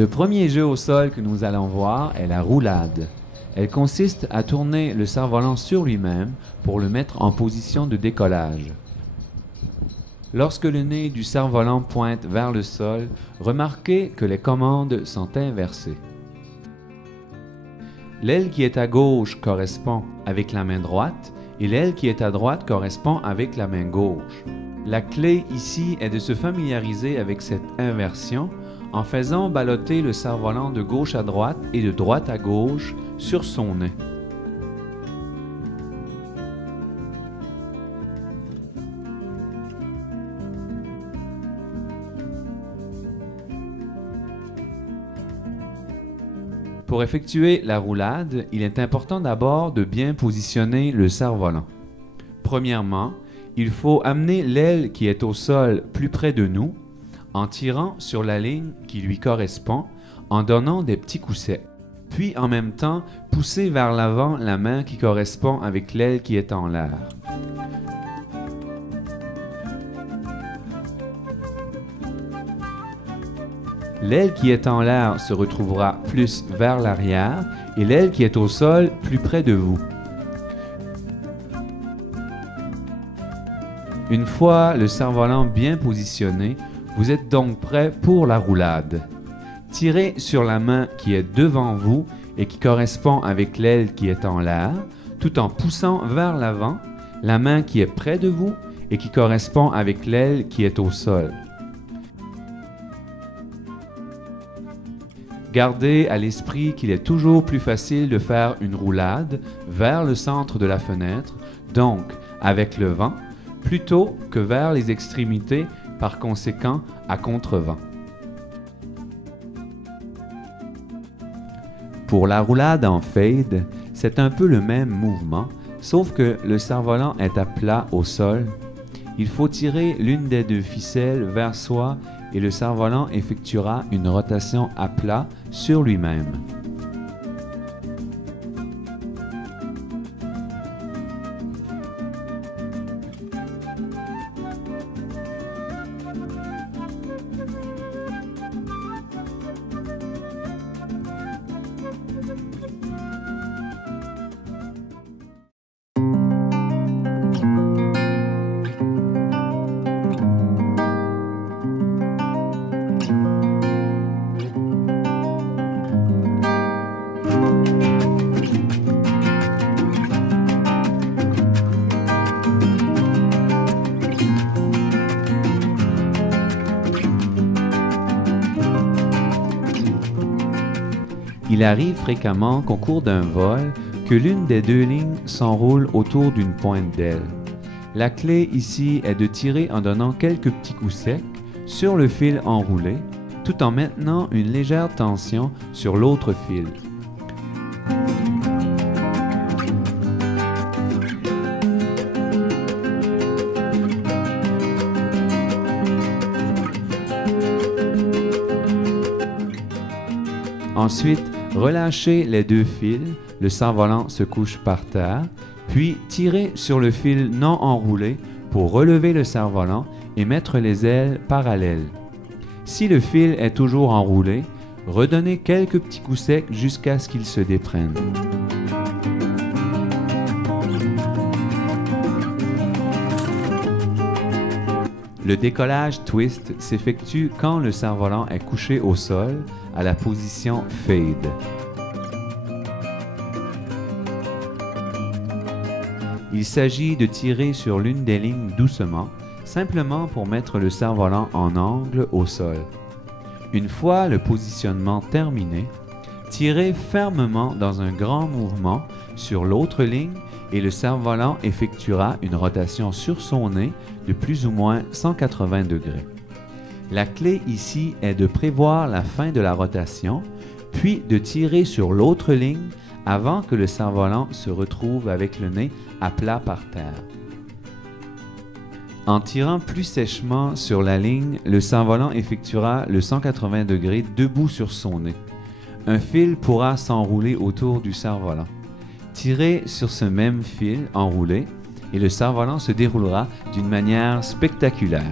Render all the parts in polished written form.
Le premier jeu au sol que nous allons voir est la roulade. Elle consiste à tourner le cerf-volant sur lui-même pour le mettre en position de décollage. Lorsque le nez du cerf-volant pointe vers le sol, remarquez que les commandes sont inversées. L'aile qui est à gauche correspond avec la main droite et l'aile qui est à droite correspond avec la main gauche. La clé ici est de se familiariser avec cette inversion en faisant ballotter le cerf-volant de gauche à droite et de droite à gauche sur son nez. Pour effectuer la roulade, il est important d'abord de bien positionner le cerf-volant. Premièrement, il faut amener l'aile qui est au sol plus près de nous en tirant sur la ligne qui lui correspond, en donnant des petits coups secs. Puis en même temps, pousser vers l'avant la main qui correspond avec l'aile qui est en l'air. L'aile qui est en l'air se retrouvera plus vers l'arrière et l'aile qui est au sol plus près de vous. Une fois le cerf-volant bien positionné, vous êtes donc prêt pour la roulade. Tirez sur la main qui est devant vous et qui correspond avec l'aile qui est en l'air, tout en poussant vers l'avant la main qui est près de vous et qui correspond avec l'aile qui est au sol. Gardez à l'esprit qu'il est toujours plus facile de faire une roulade vers le centre de la fenêtre, donc avec le vent, plutôt que vers les extrémités, par conséquent à contre-vent. Pour la roulade en fade, c'est un peu le même mouvement, sauf que le cerf-volant est à plat au sol. Il faut tirer l'une des deux ficelles vers soi et le cerf-volant effectuera une rotation à plat sur lui-même. Il arrive fréquemment qu'au cours d'un vol, que l'une des deux lignes s'enroule autour d'une pointe d'aile. La clé ici est de tirer en donnant quelques petits coups secs sur le fil enroulé, tout en maintenant une légère tension sur l'autre fil. Ensuite, relâchez les deux fils, le cerf-volant se couche par terre, puis tirez sur le fil non enroulé pour relever le cerf-volant et mettre les ailes parallèles. Si le fil est toujours enroulé, redonnez quelques petits coups secs jusqu'à ce qu'il se déprenne. Le décollage twist s'effectue quand le cerf-volant est couché au sol à la position fade. Il s'agit de tirer sur l'une des lignes doucement, simplement pour mettre le cerf-volant en angle au sol. Une fois le positionnement terminé, tirez fermement dans un grand mouvement sur l'autre ligne et le cerf-volant effectuera une rotation sur son nez de plus ou moins 180 degrés. La clé ici est de prévoir la fin de la rotation, puis de tirer sur l'autre ligne avant que le cerf-volant se retrouve avec le nez à plat par terre. En tirant plus sèchement sur la ligne, le cerf-volant effectuera le 180 degrés debout sur son nez. Un fil pourra s'enrouler autour du cerf-volant. Tirez sur ce même fil enroulé et le cerf-volant se déroulera d'une manière spectaculaire.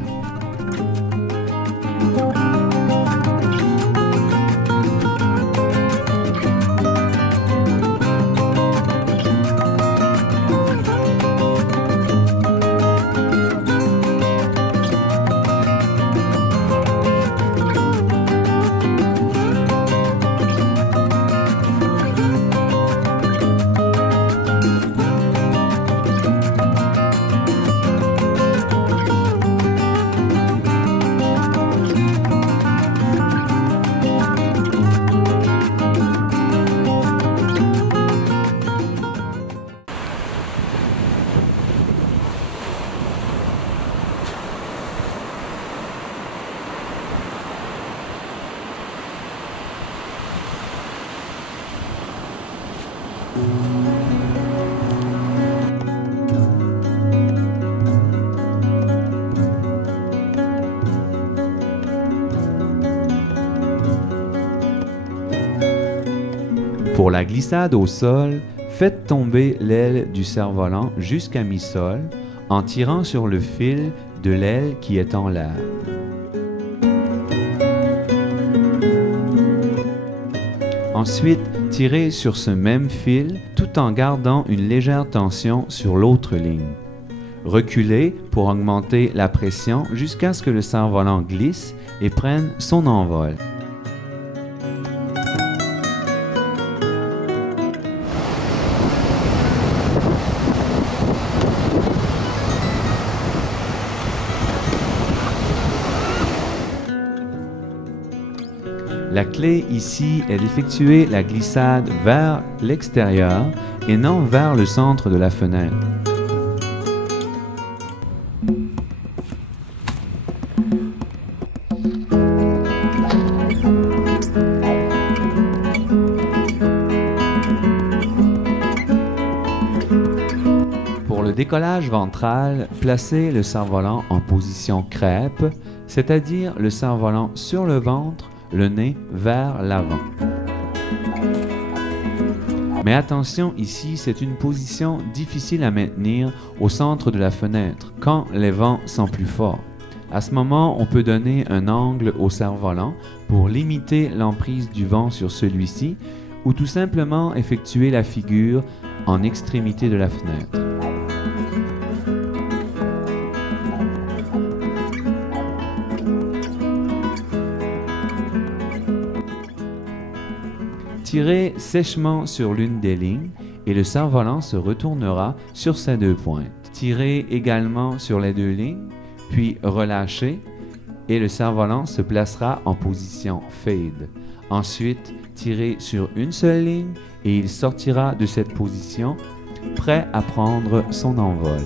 Pour la glissade au sol, faites tomber l'aile du cerf-volant jusqu'à mi-sol en tirant sur le fil de l'aile qui est en l'air. Ensuite, tirez sur ce même fil tout en gardant une légère tension sur l'autre ligne. Reculez pour augmenter la pression jusqu'à ce que le cerf-volant glisse et prenne son envol. La clé ici est d'effectuer la glissade vers l'extérieur et non vers le centre de la fenêtre. Pour le décollage ventral, placez le cerf-volant en position crêpe, c'est-à-dire le cerf-volant sur le ventre, le nez vers l'avant. Mais attention, ici, c'est une position difficile à maintenir au centre de la fenêtre quand les vents sont plus forts. À ce moment, on peut donner un angle au cerf-volant pour limiter l'emprise du vent sur celui-ci ou tout simplement effectuer la figure en extrémité de la fenêtre. Tirez sèchement sur l'une des lignes et le cerf-volant se retournera sur ses deux pointes. Tirez également sur les deux lignes, puis relâchez et le cerf-volant se placera en position fade. Ensuite, tirez sur une seule ligne et il sortira de cette position, prêt à prendre son envol.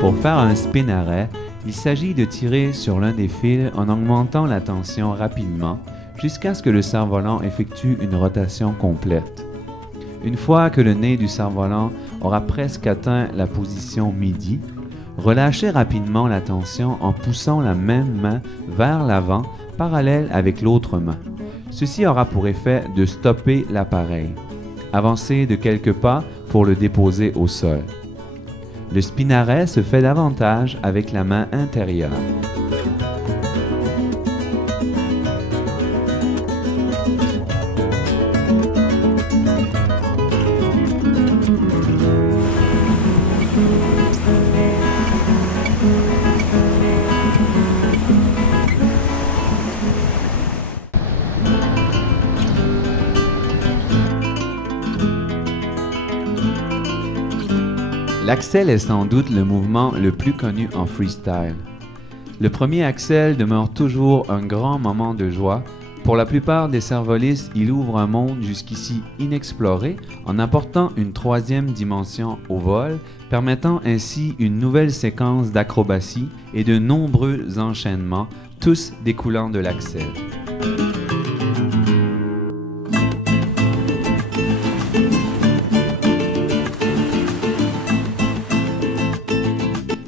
Pour faire un spin arrêt, il s'agit de tirer sur l'un des fils en augmentant la tension rapidement jusqu'à ce que le cerf-volant effectue une rotation complète. Une fois que le nez du cerf-volant aura presque atteint la position midi, relâchez rapidement la tension en poussant la même main vers l'avant parallèle avec l'autre main. Ceci aura pour effet de stopper l'appareil. Avancez de quelques pas pour le déposer au sol. Le spin arrêt se fait davantage avec la main intérieure. L'axel est sans doute le mouvement le plus connu en freestyle. Le premier axel demeure toujours un grand moment de joie Pour la plupart des cervolistes, il ouvre un monde jusqu'ici inexploré en apportant une troisième dimension au vol, permettant ainsi une nouvelle séquence d'acrobatie et de nombreux enchaînements, tous découlant de l'axel.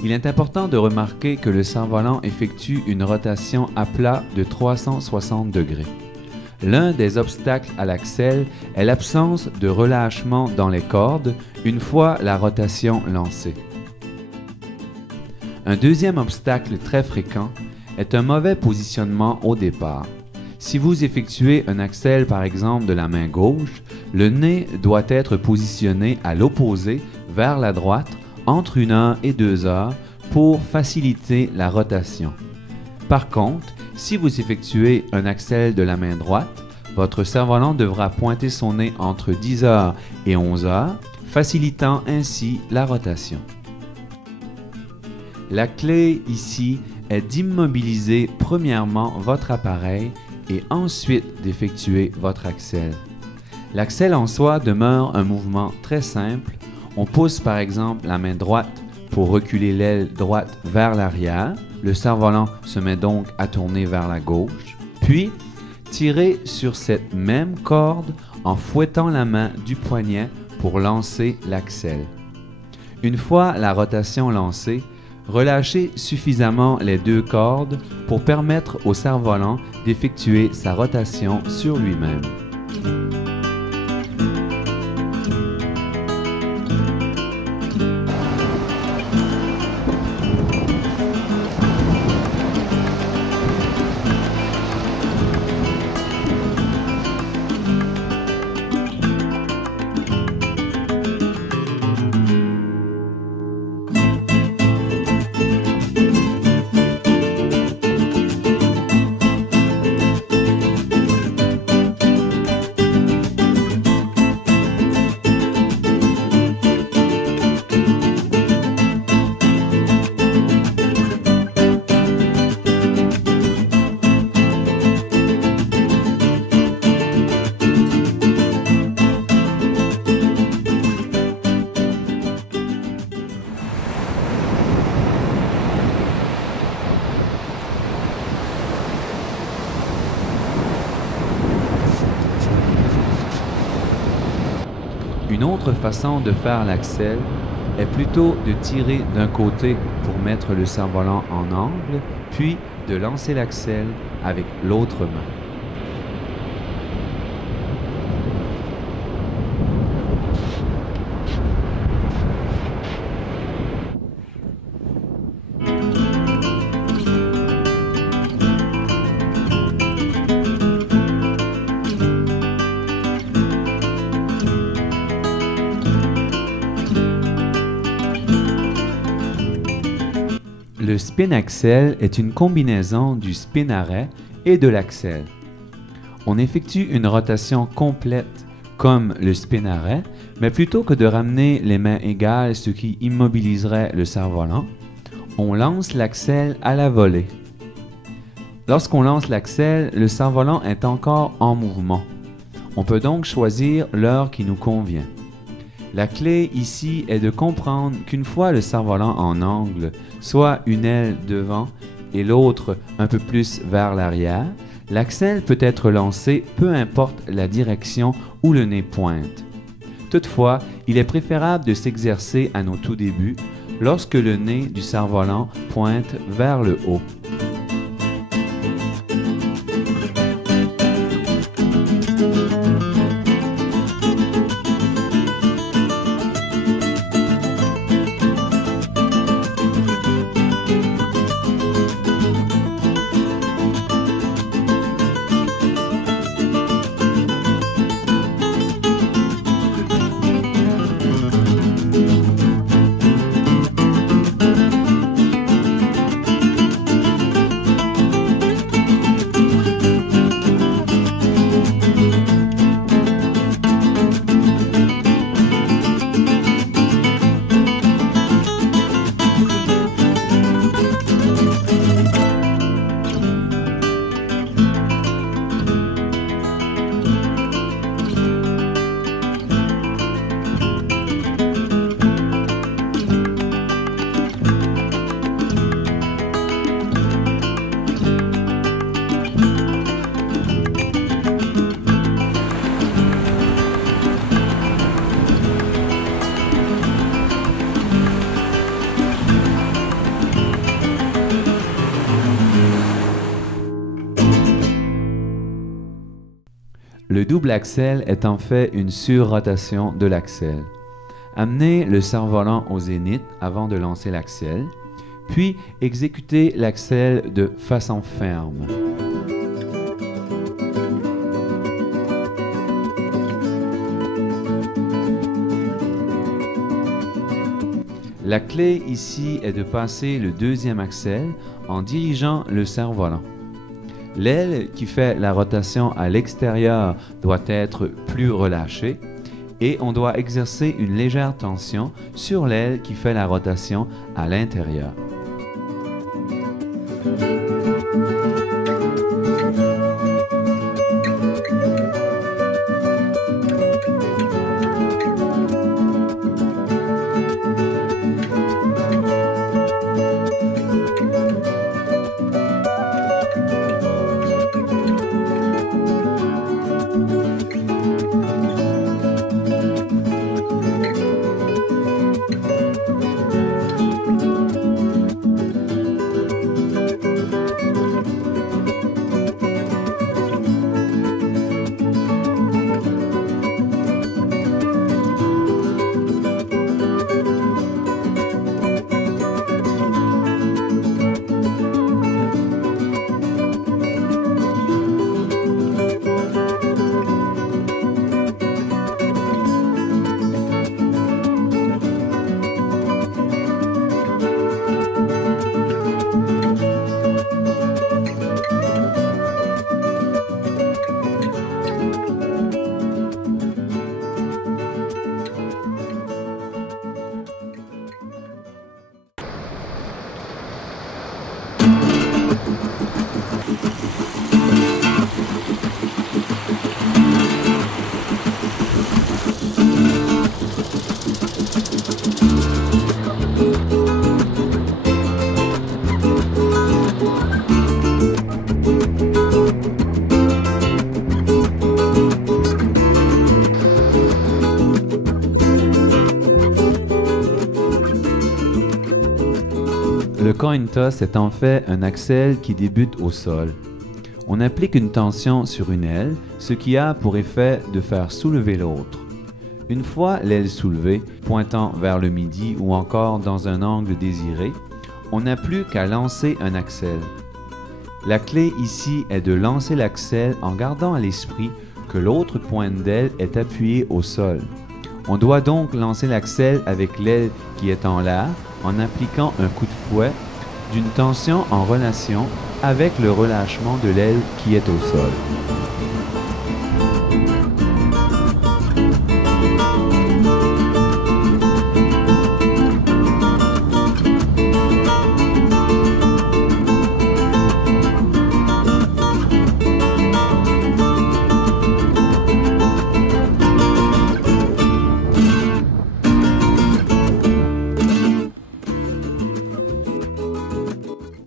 Il est important de remarquer que le cerf-volant effectue une rotation à plat de 360 degrés. L'un des obstacles à l'axel est l'absence de relâchement dans les cordes une fois la rotation lancée. Un deuxième obstacle très fréquent est un mauvais positionnement au départ. Si vous effectuez un axel par exemple de la main gauche, le nez doit être positionné à l'opposé vers la droite entre 1 heure et 2 heures pour faciliter la rotation. Par contre, si vous effectuez un axel de la main droite, votre cerf-volant devra pointer son nez entre 10 heures et 11 heures, facilitant ainsi la rotation. La clé ici est d'immobiliser premièrement votre appareil et ensuite d'effectuer votre axel. L'axel en soi demeure un mouvement très simple. On pousse par exemple la main droite pour reculer l'aile droite vers l'arrière. Le cerf-volant se met donc à tourner vers la gauche. Puis, tirez sur cette même corde en fouettant la main du poignet pour lancer l'axel. Une fois la rotation lancée, relâchez suffisamment les 2 cordes pour permettre au cerf-volant d'effectuer sa rotation sur lui-même. Une autre façon de faire l'axel est plutôt de tirer d'un côté pour mettre le cerf-volant en angle, puis de lancer l'axel avec l'autre main. Le spin axel est une combinaison du spin arrêt et de l'axel. On effectue une rotation complète comme le spin arrêt, mais plutôt que de ramener les mains égales, ce qui immobiliserait le cerf-volant, on lance l'axel à la volée. Lorsqu'on lance l'axel, le cerf-volant est encore en mouvement. On peut donc choisir l'heure qui nous convient. La clé ici est de comprendre qu'une fois le cerf-volant en angle, soit une aile devant et l'autre un peu plus vers l'arrière, l'axel peut être lancé peu importe la direction où le nez pointe. Toutefois, il est préférable de s'exercer à nos tout débuts lorsque le nez du cerf-volant pointe vers le haut. Le double axel est en fait une surrotation de l'axel. Amenez le cerf-volant au zénith avant de lancer l'axel, puis exécutez l'axel de façon ferme. La clé ici est de passer le deuxième axel en dirigeant le cerf-volant. L'aile qui fait la rotation à l'extérieur doit être plus relâchée et on doit exercer une légère tension sur l'aile qui fait la rotation à l'intérieur. Le coin toss est en fait un axel qui débute au sol. On applique une tension sur une aile, ce qui a pour effet de faire soulever l'autre. Une fois l'aile soulevée, pointant vers le midi ou encore dans un angle désiré, on n'a plus qu'à lancer un axel. La clé ici est de lancer l'axel en gardant à l'esprit que l'autre pointe d'aile est appuyée au sol. On doit donc lancer l'axel avec l'aile qui est en l'air en appliquant un coup de fouet d'une tension en relation avec le relâchement de l'aile qui est au sol.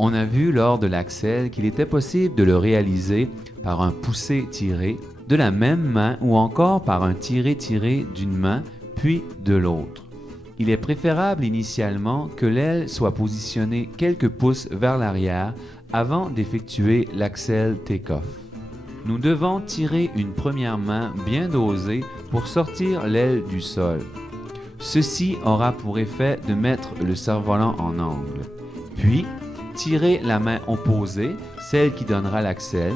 On a vu lors de l'axel qu'il était possible de le réaliser par un poussé-tiré de la même main ou encore par un tiré-tiré d'une main puis de l'autre. Il est préférable initialement que l'aile soit positionnée quelques pouces vers l'arrière avant d'effectuer l'axel take-off. Nous devons tirer une première main bien dosée pour sortir l'aile du sol. Ceci aura pour effet de mettre le cerf-volant en angle. Puis, tirez la main opposée, celle qui donnera l'axel,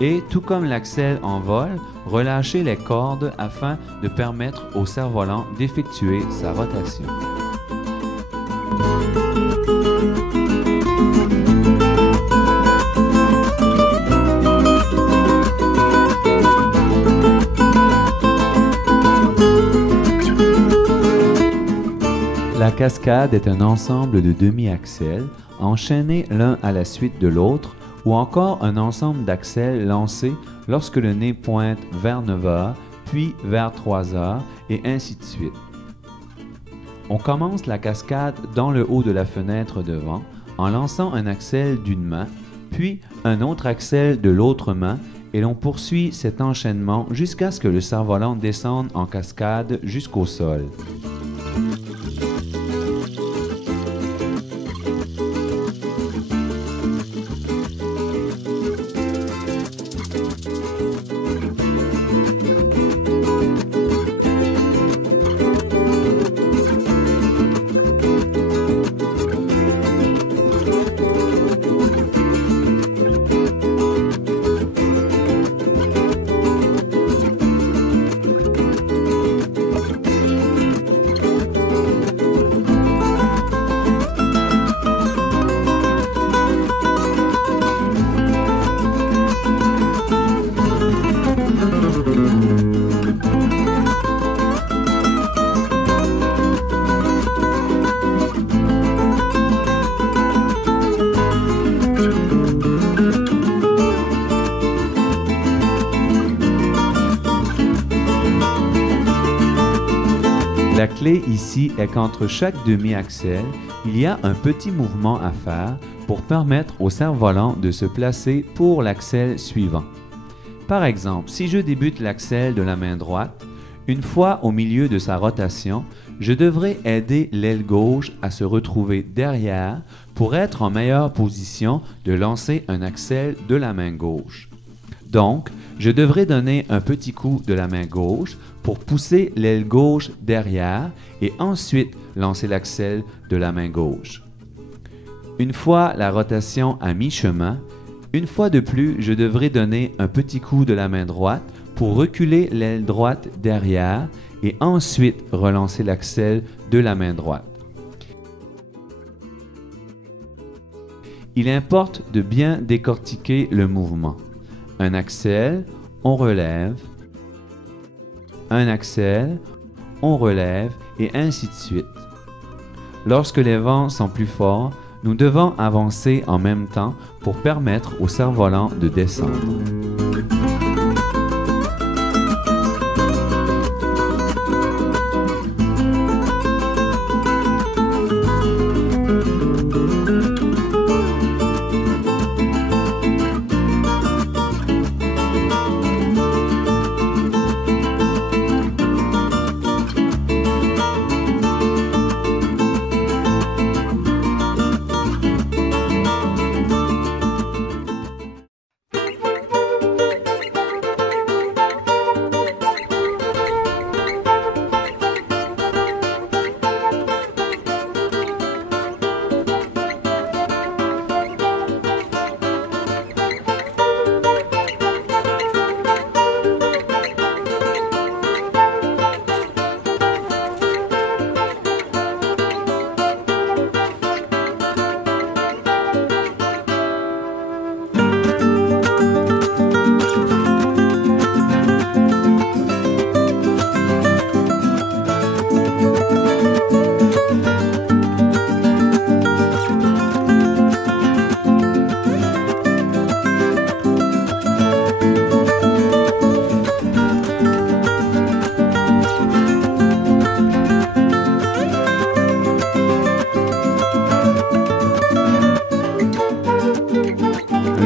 et tout comme l'axel en vol, relâchez les cordes afin de permettre au cerf-volant d'effectuer sa rotation. La cascade est un ensemble de demi-axels enchaînés l'un à la suite de l'autre ou encore un ensemble d'axels lancés lorsque le nez pointe vers 9 h, puis vers 3 h et ainsi de suite. On commence la cascade dans le haut de la fenêtre devant en lançant un axel d'une main, puis un autre axel de l'autre main et l'on poursuit cet enchaînement jusqu'à ce que le cerf-volant descende en cascade jusqu'au sol. La clé ici est qu'entre chaque demi-axel, il y a un petit mouvement à faire pour permettre au cerf-volant de se placer pour l'axel suivant. Par exemple, si je débute l'axel de la main droite, une fois au milieu de sa rotation, je devrais aider l'aile gauche à se retrouver derrière pour être en meilleure position de lancer un axel de la main gauche. Donc, je devrais donner un petit coup de la main gauche pour pousser l'aile gauche derrière et ensuite lancer l'axel de la main gauche. Une fois la rotation à mi-chemin, une fois de plus, je devrais donner un petit coup de la main droite pour reculer l'aile droite derrière et ensuite relancer l'axel de la main droite. Il importe de bien décortiquer le mouvement. Un axel, on relève. Un axel, on relève et ainsi de suite. Lorsque les vents sont plus forts, nous devons avancer en même temps pour permettre au cerf-volant de descendre.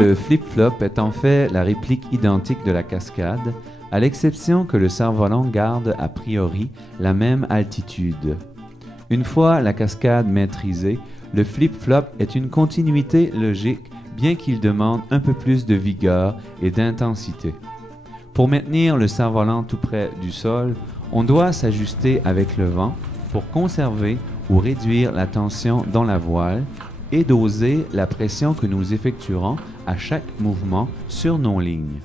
Le flip-flop est en fait la réplique identique de la cascade, à l'exception que le cerf-volant garde a priori la même altitude. Une fois la cascade maîtrisée, le flip-flop est une continuité logique, bien qu'il demande un peu plus de vigueur et d'intensité. Pour maintenir le cerf-volant tout près du sol, on doit s'ajuster avec le vent pour conserver ou réduire la tension dans la voile et doser la pression que nous effectuerons à chaque mouvement sur nos lignes.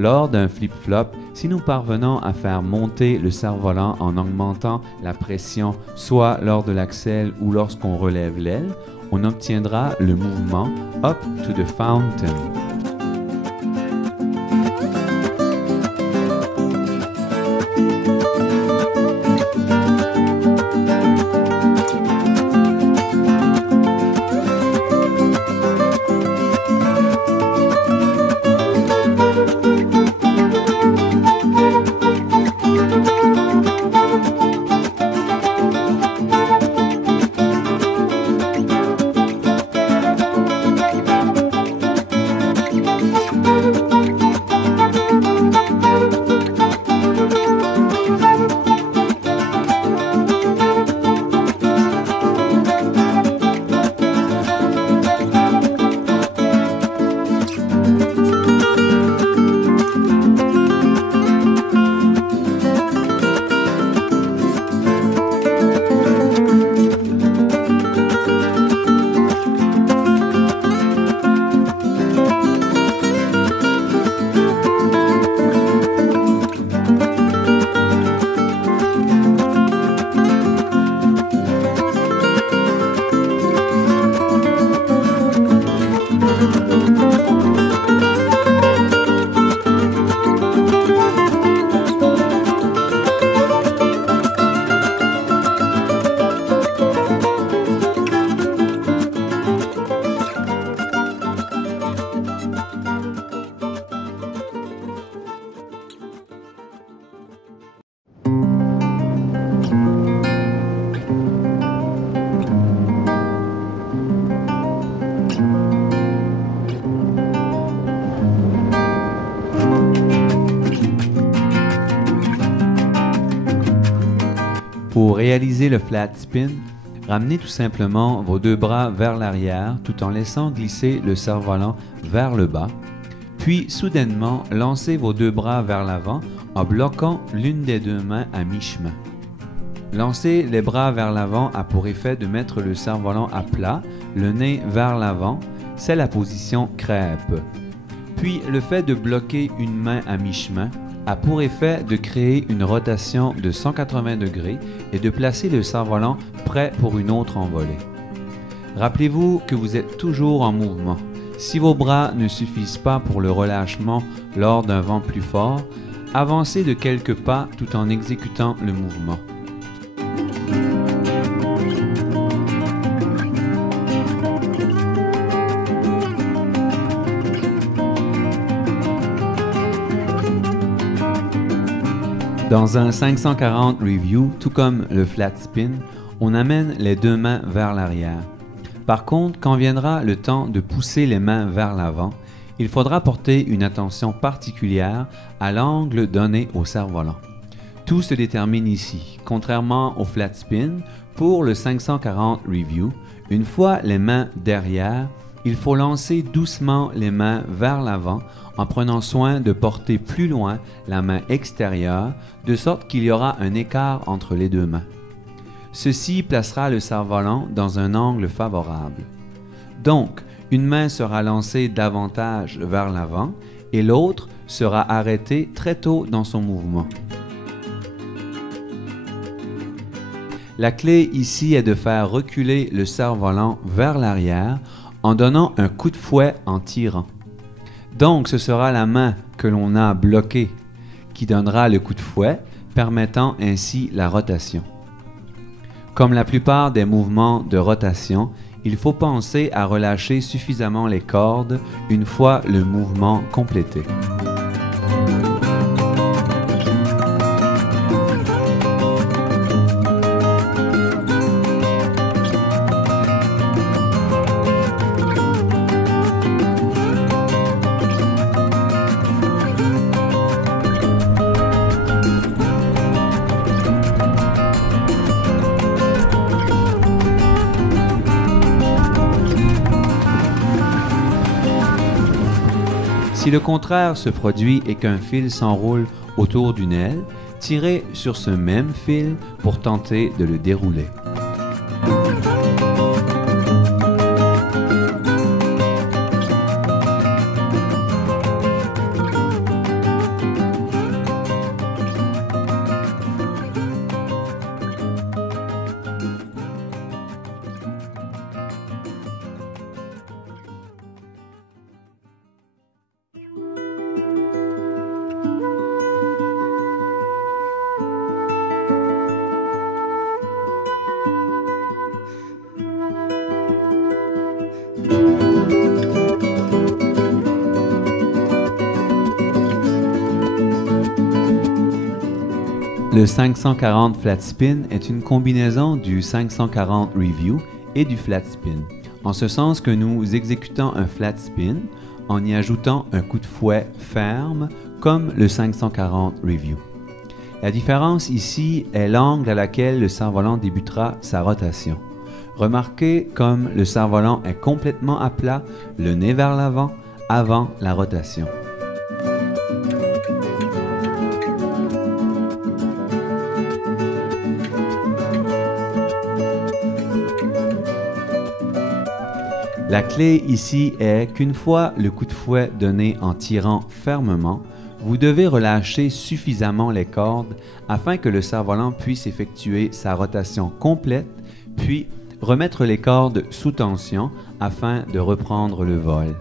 Lors d'un flip-flop, si nous parvenons à faire monter le cerf-volant en augmentant la pression, soit lors de l'axel ou lorsqu'on relève l'aile, on obtiendra le mouvement Up to the Fountain. Pour réaliser le flat spin, ramenez tout simplement vos deux bras vers l'arrière tout en laissant glisser le cerf-volant vers le bas. Puis soudainement, lancez vos deux bras vers l'avant en bloquant l'une des deux mains à mi-chemin. Lancer les bras vers l'avant a pour effet de mettre le cerf-volant à plat, le nez vers l'avant, c'est la position crêpe. Puis le fait de bloquer une main à mi-chemin a pour effet de créer une rotation de 180 degrés et de placer le cerf-volant prêt pour une autre envolée. Rappelez-vous que vous êtes toujours en mouvement. Si vos bras ne suffisent pas pour le relâchement lors d'un vent plus fort, avancez de quelques pas tout en exécutant le mouvement. Dans un 540 review, tout comme le flat spin, on amène les deux mains vers l'arrière. Par contre, quand viendra le temps de pousser les mains vers l'avant, il faudra porter une attention particulière à l'angle donné au cerf-volant. Tout se détermine ici. Contrairement au flat spin, pour le 540 review, une fois les mains derrière, il faut lancer doucement les mains vers l'avant en prenant soin de porter plus loin la main extérieure, de sorte qu'il y aura un écart entre les deux mains. Ceci placera le cerf-volant dans un angle favorable. Donc, une main sera lancée davantage vers l'avant et l'autre sera arrêtée très tôt dans son mouvement. La clé ici est de faire reculer le cerf-volant vers l'arrière en donnant un coup de fouet en tirant. Donc, ce sera la main que l'on a bloquée qui donnera le coup de fouet, permettant ainsi la rotation. Comme la plupart des mouvements de rotation, il faut penser à relâcher suffisamment les cordes une fois le mouvement complété. Si le contraire se produit et qu'un fil s'enroule autour d'une aile, tirez sur ce même fil pour tenter de le dérouler. Le 540 flat spin est une combinaison du 540 review et du flat spin, en ce sens que nous exécutons un flat spin en y ajoutant un coup de fouet ferme comme le 540 review. La différence ici est l'angle à laquelle le cerf-volant débutera sa rotation. Remarquez comme le cerf-volant est complètement à plat, le nez vers l'avant, avant la rotation. La clé ici est qu'une fois le coup de fouet donné en tirant fermement, vous devez relâcher suffisamment les cordes afin que le cerf-volant puisse effectuer sa rotation complète, puis remettre les cordes sous tension afin de reprendre le vol.